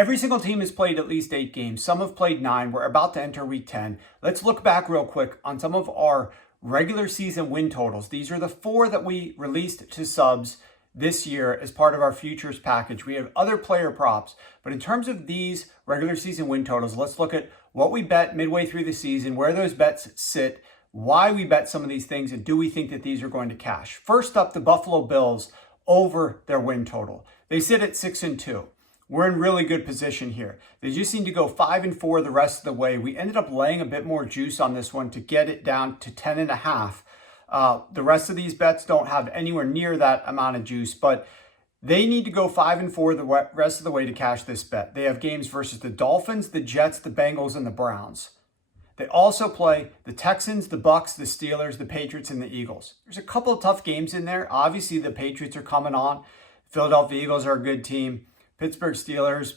Every single team has played at least 8 games. Some have played 9. We're about to enter week 10. Let's look back real quick on some of our regular season win totals. These are the 4 that we released to subs this year as part of our futures package. We have other player props, but in terms of these regular season win totals, let's look at what we bet midway through the season, where those bets sit, why we bet some of these things, and do we think that these are going to cash. First up, the Buffalo Bills over their win total. They sit at 6-2. We're in really good position here. They just need to go 5-4 the rest of the way. We ended up laying a bit more juice on this one to get it down to 10.5. The rest of these bets don't have anywhere near that amount of juice, but they need to go 5-4 the rest of the way to cash this bet. They have games versus the Dolphins, the Jets, the Bengals, and the Browns. They also play the Texans, the Bucks, the Steelers, the Patriots, and the Eagles. There's a couple of tough games in there. Obviously, the Patriots are coming on. Philadelphia Eagles are a good team. Pittsburgh Steelers,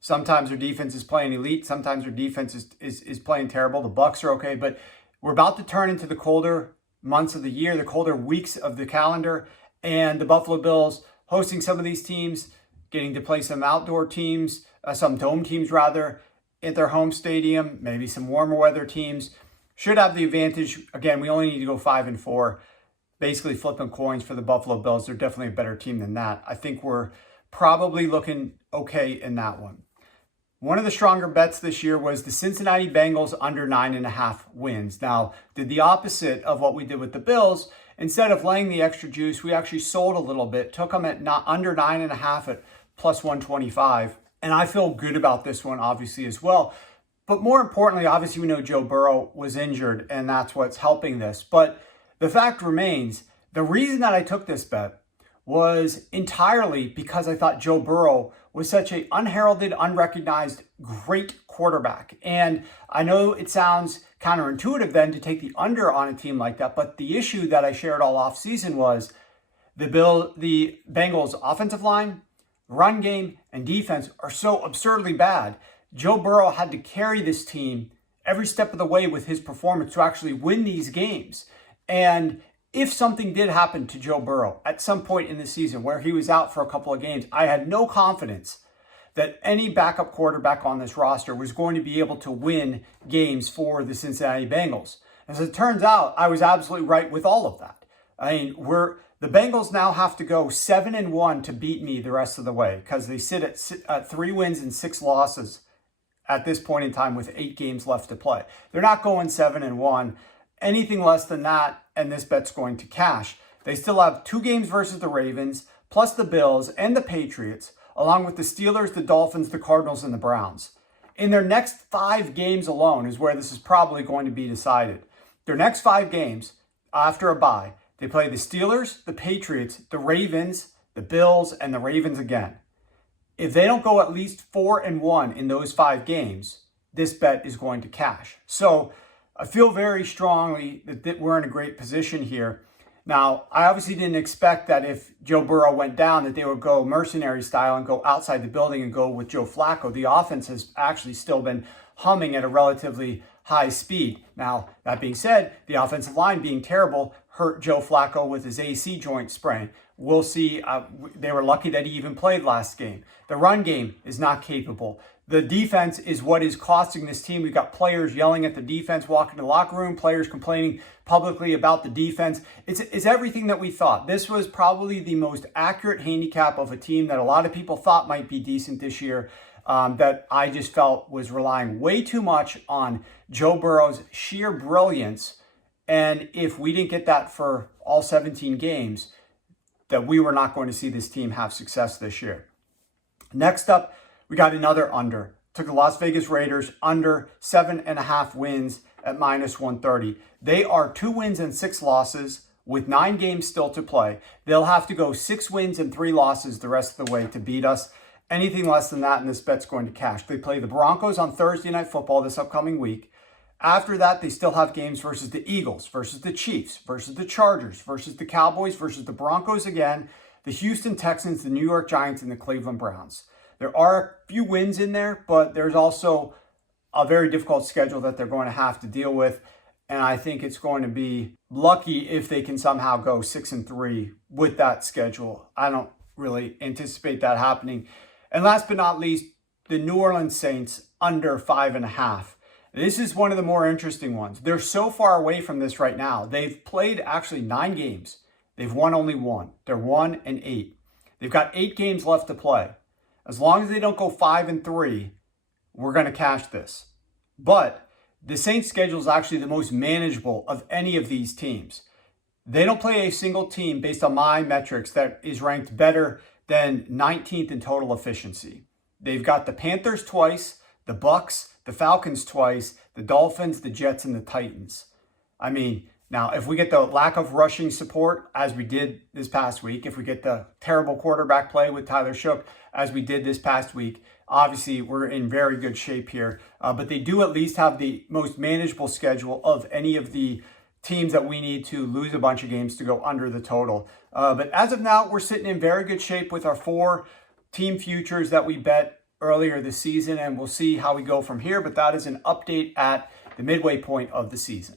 sometimes their defense is playing elite. Sometimes their defense is playing terrible. The Bucks are okay, but we're about to turn into the colder months of the year, the colder weeks of the calendar, and the Buffalo Bills hosting some of these teams, getting to play some outdoor teams, some dome teams rather, at their home stadium, maybe some warmer weather teams, should have the advantage. Again, we only need to go 5-4, basically flipping coins for the Buffalo Bills. They're definitely a better team than that. I think we're probably looking okay in that one. One of the stronger bets this year was the Cincinnati Bengals under 9.5 wins. Now, did the opposite of what we did with the Bills. Instead of laying the extra juice, we actually sold a little bit, took them at under 9.5 at plus 125. And I feel good about this one, obviously, as well. But more importantly, obviously, we know Joe Burrow was injured, and that's what's helping this. But the fact remains, the reason that I took this bet was entirely because I thought Joe Burrow was such an unheralded, unrecognized, great quarterback. And I know it sounds counterintuitive then to take the under on a team like that, but the issue that I shared all offseason was the Bengals offensive line, run game, and defense are so absurdly bad. Joe Burrow had to carry this team every step of the way with his performance to actually win these games. And if something did happen to Joe Burrow at some point in the season where he was out for a couple of games, I had no confidence that any backup quarterback on this roster was going to be able to win games for the Cincinnati Bengals. As it turns out, I was absolutely right with all of that. I mean, the Bengals now have to go 7-1 to beat me the rest of the way because they sit at 3 wins and 6 losses at this point in time with 8 games left to play. They're not going 7-1. Anything less than that, and this bet's going to cash. They still have 2 games versus the Ravens, plus the Bills and the Patriots, along with the Steelers, the Dolphins, the Cardinals, and the Browns. In their next 5 games alone is where this is probably going to be decided. Their next 5 games, after a bye, they play the Steelers, the Patriots, the Ravens, the Bills, and the Ravens again. If they don't go at least 4-1 in those 5 games, this bet is going to cash. So I feel very strongly that we're in a great position here. Now, I obviously didn't expect that if Joe Burrow went down that they would go mercenary style and go outside the building and go with Joe Flacco. The offense has actually still been humming at a relatively high speed. Now, that being said, the offensive line being terrible hurt Joe Flacco with his AC joint sprain. We'll see. They were lucky that he even played last game. The run game is not capable. The defense is what is costing this team. We've got players yelling at the defense, walking to the locker room, players complaining publicly about the defense. It's everything that we thought. This was probably the most accurate handicap of a team that a lot of people thought might be decent this year, that I just felt was relying way too much on Joe Burrow's sheer brilliance. And if we didn't get that for all 17 games, that we were not going to see this team have success this year. Next up, we got another under. Took the Las Vegas Raiders under 7.5 wins at minus 130. They are 2 wins and 6 losses with 9 games still to play. They'll have to go 6 wins and 3 losses the rest of the way to beat us. Anything less than that, and this bet's going to cash. They play the Broncos on Thursday Night Football this upcoming week. After that, they still have games versus the Eagles, versus the Chiefs, versus the Chargers, versus the Cowboys, versus the Broncos again, the Houston Texans, the New York Giants, and the Cleveland Browns. There are a few wins in there, but there's also a very difficult schedule that they're going to have to deal with. And I think it's going to be lucky if they can somehow go 6-3 with that schedule. I don't really anticipate that happening. And last but not least, the New Orleans Saints under 5.5. This is one of the more interesting ones. They're so far away from this right now. They've played actually 9 games. They've won only 1. They're 1-8. They've got 8 games left to play. As long as they don't go 5-3, we're going to cash this. But the Saints' schedule is actually the most manageable of any of these teams. They don't play a single team based on my metrics that is ranked better than 19th in total efficiency. They've got the Panthers twice, the Bucks, the Falcons twice, the Dolphins, the Jets, and the Titans. I mean, now if we get the lack of rushing support, as we did this past week, if we get the terrible quarterback play with Tyler Shook, as we did this past week, obviously we're in very good shape here. But they do at least have the most manageable schedule of any of the teams that we need to lose a bunch of games to go under the total. But as of now, we're sitting in very good shape with our 4 team futures that we bet earlier this season, and we'll see how we go from here. But that is an update at the midway point of the season.